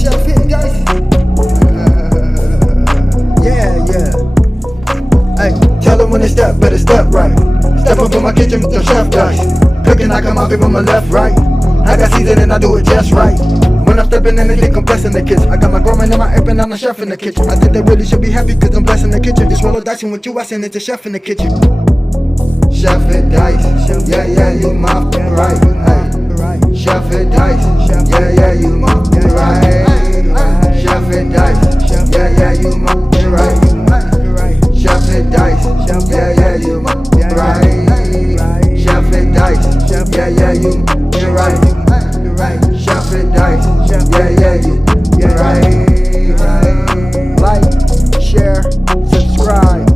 chef hit, guys. Yeah. Hey, tell them when they step, better step right. Step up in my kitchen with the chef guys. Cooking, I come out from my left, right. I got season and I do it just right. When I'm stepping in, they think I'm blessing the kitchen. I got my grandma and my app and I'm the chef in the kitchen. I think they really should be happy cause I'm blessing the kitchen. This roll of dicing with you, I send it to chef in the kitchen. Chef it dice, yeah, you mouth right. Hey. Chef it dice, yeah, you mouth right. Chef it dice, yeah, you mouth right. Chef it dice, yeah, you mouth right. Chef it dice, yeah, you right. Chef it dice, yeah, you right. Like, share, subscribe.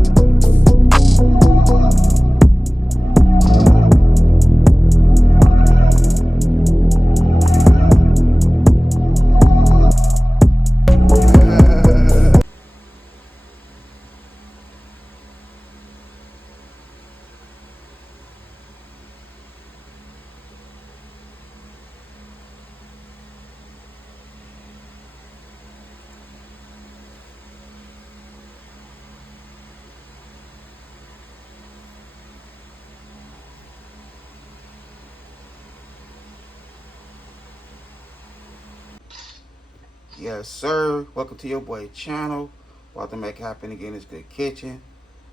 Yes, sir. Welcome to your boy channel. About to make happen again. It's Good Kitchen.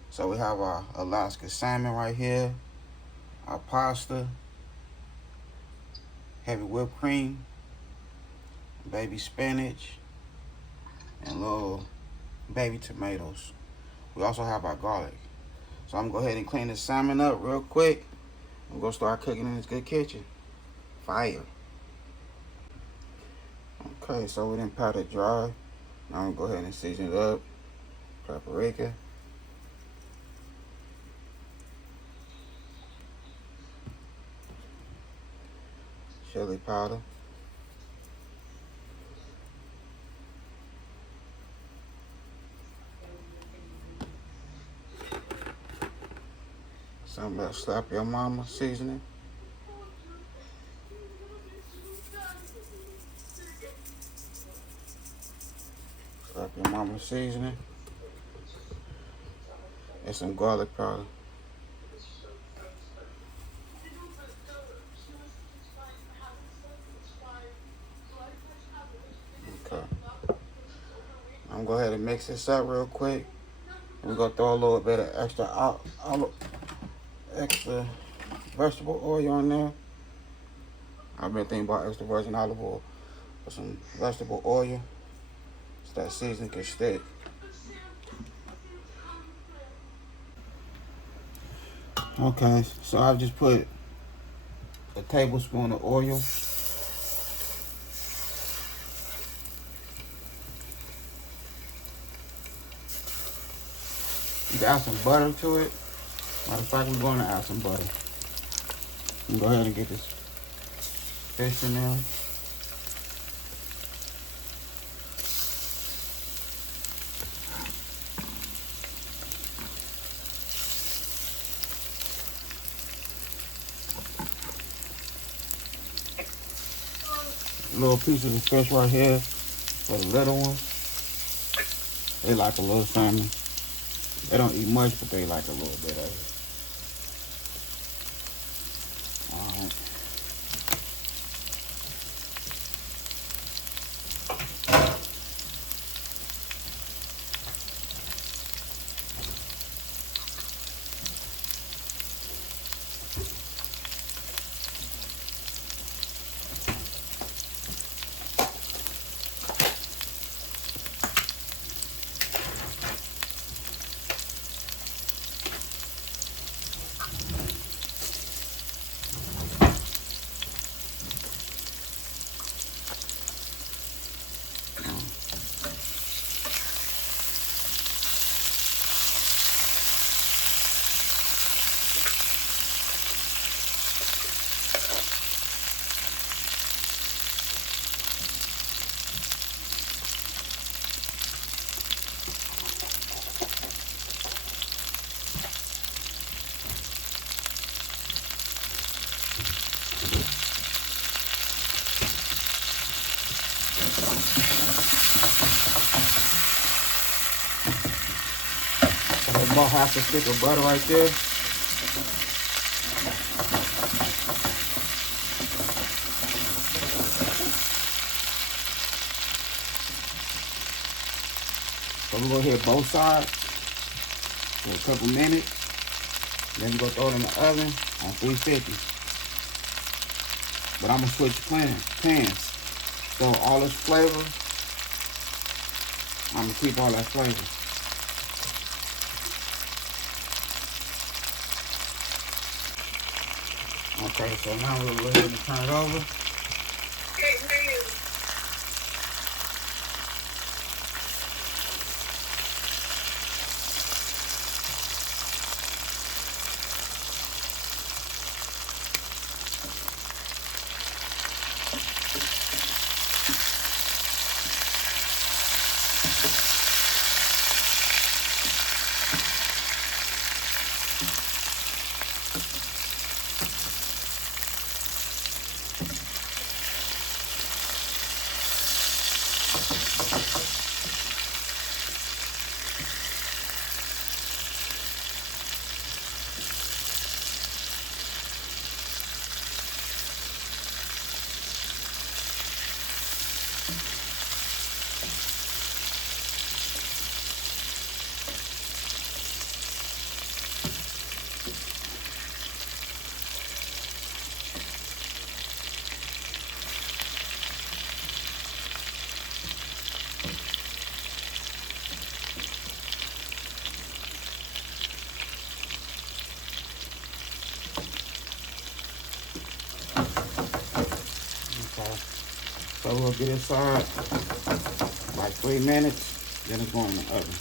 So we have our Alaska salmon right here, our pasta, heavy whipped cream, baby spinach, and little baby tomatoes. We also have our garlic. So I'm gonna go ahead and clean this salmon up real quick. I'm gonna start cooking in this Good Kitchen. Fire. Okay, so we didn't pat it dry. Now I'm gonna go ahead and season it up. Paprika. Chili powder. Some of that slap your mama seasoning. Slap your mama seasoning. And some garlic powder. Okay. I'm gonna go ahead and mix this up real quick. We're gonna throw a little bit of extra vegetable oil on there. I've been thinking about extra virgin olive oil for some vegetable oil so that seasoning can stick. Okay, so I've just put a tablespoon of oil. You can add some butter to it. Matter of fact, we're going to add some butter. And go ahead and get this fish in there. A little piece of the fish right here for the little ones. They like a little salmon. They don't eat much, but they like a little bit of it. Alright. That's about half a stick of butter right there. So we're gonna hit both sides for a couple minutes. Then we're gonna throw it in the oven on 350. But I'm gonna switch pans. So all this flavor, I'm gonna keep all that flavor. Okay, so now we'll go ahead and turn it over. So we'll get inside like 3 minutes, then it's going in the oven.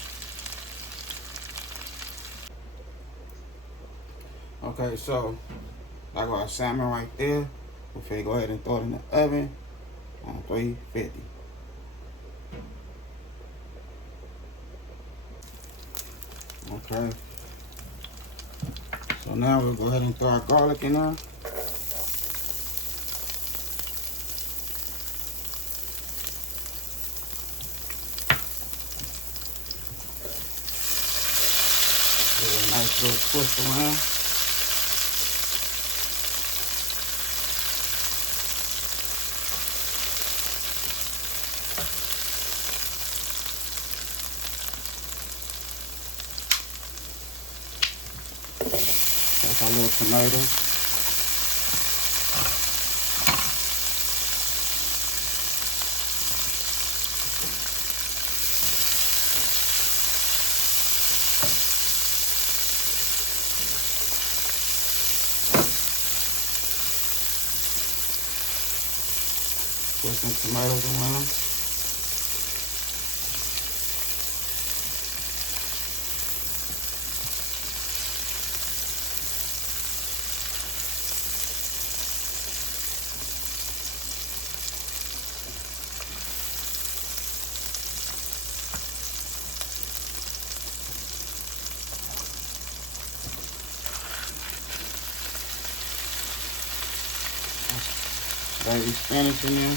Okay, so I got our salmon right there. We're finna go ahead and throw it in the oven on 350. Okay. So now we'll go ahead and throw our garlic in there. Nice little twist around. That's our little tomato. Put some tomatoes around. Baby spinach in there.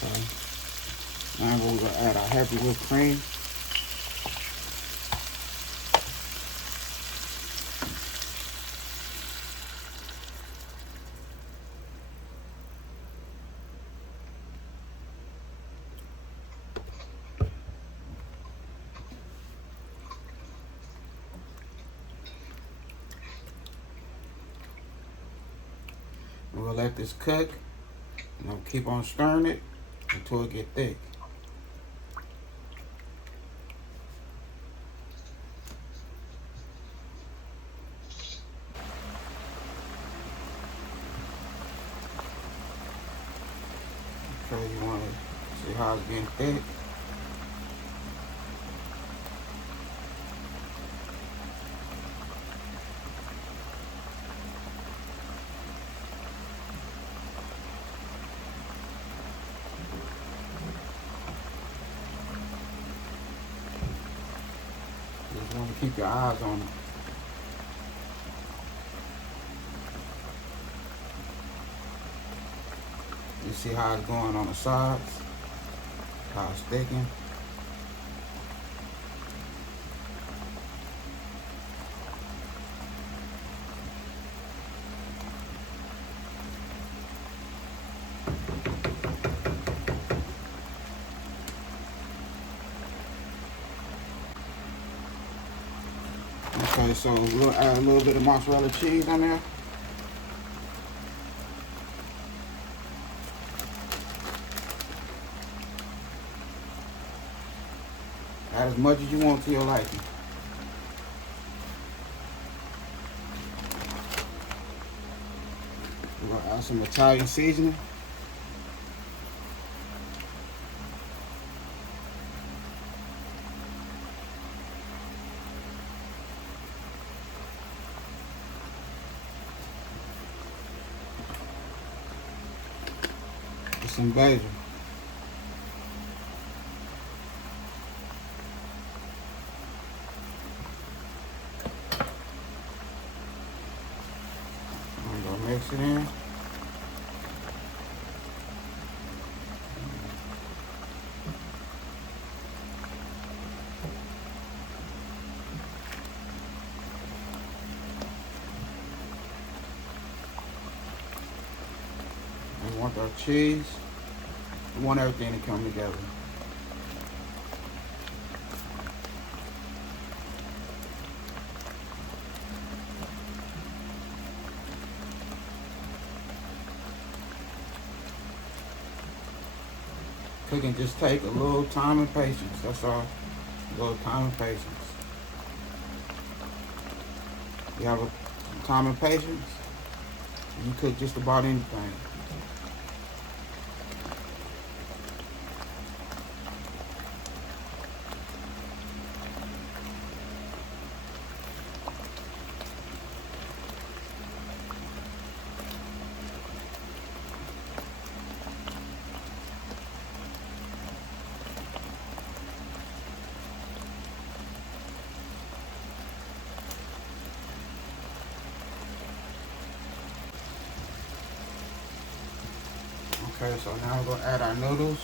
Okay. Now we're gonna add our heavy whipped cream. We'll let this cook, and I'll keep on stirring it until it get thick. Okay, you want to see how it's getting thick. Just want to keep your eyes on it. You see how it's going on the sides, how it's thickening. Okay, so we'll add a little bit of mozzarella cheese on there. Add as much as you want to your liking. We're gonna add some Italian seasoning. With some basil. I'm gonna mix it in. We want our cheese. We want everything to come together. Cooking just take a little time and patience. That's all. A little time and patience. You have a time and patience, you cook just about anything. Okay, so now we're gonna add our noodles.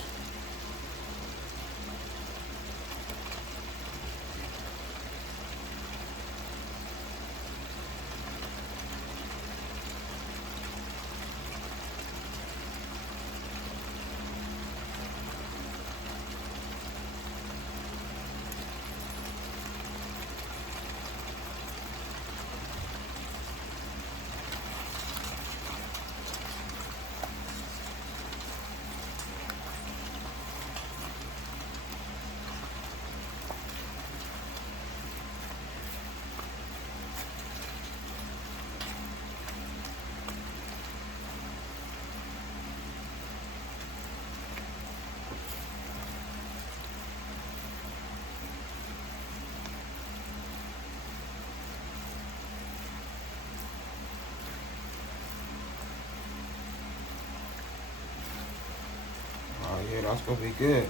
Oh yeah, that's gonna be good.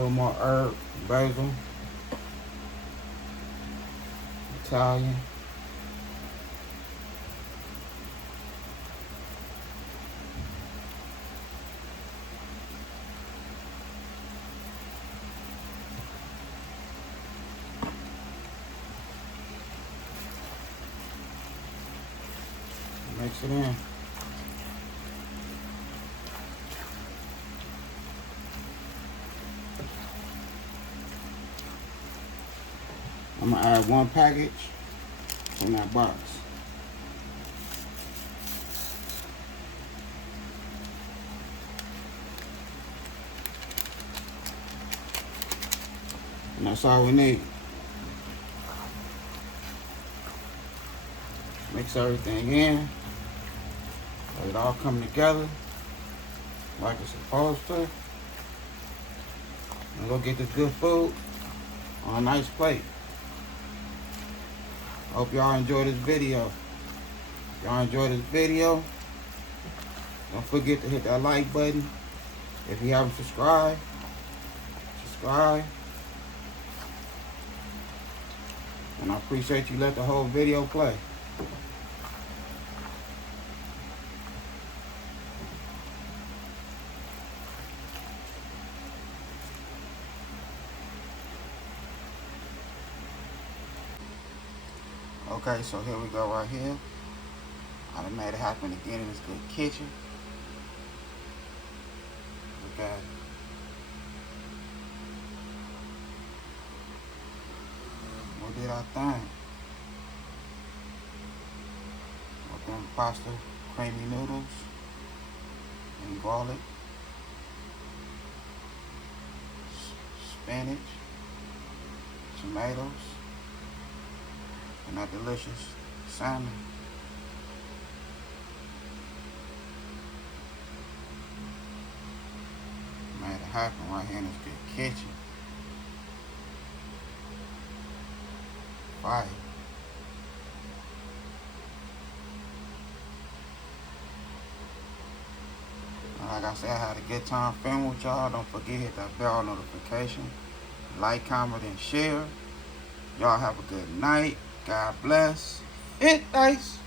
little more herb, basil, Italian. Mix it in. I'm gonna add one package in that box. And that's all we need. Mix everything in. Let it all come together like it's supposed to. And go get this good food on a nice plate. Hope y'all enjoy this video. If y'all enjoy this video, don't forget to hit that like button. If you haven't subscribed, subscribe. And I appreciate you let the whole video play. Okay, so here we go right here. I done made it happen again in this good kitchen. Okay. We did our thing. With them pasta, creamy noodles, and garlic, spinach, tomatoes, and that delicious salmon. Made it happen right here in this good kitchen. Fire. Like I said, I had a good time filming with y'all. Don't forget to hit that bell notification. Like, comment, and share. Y'all have a good night. God bless. Hit dice.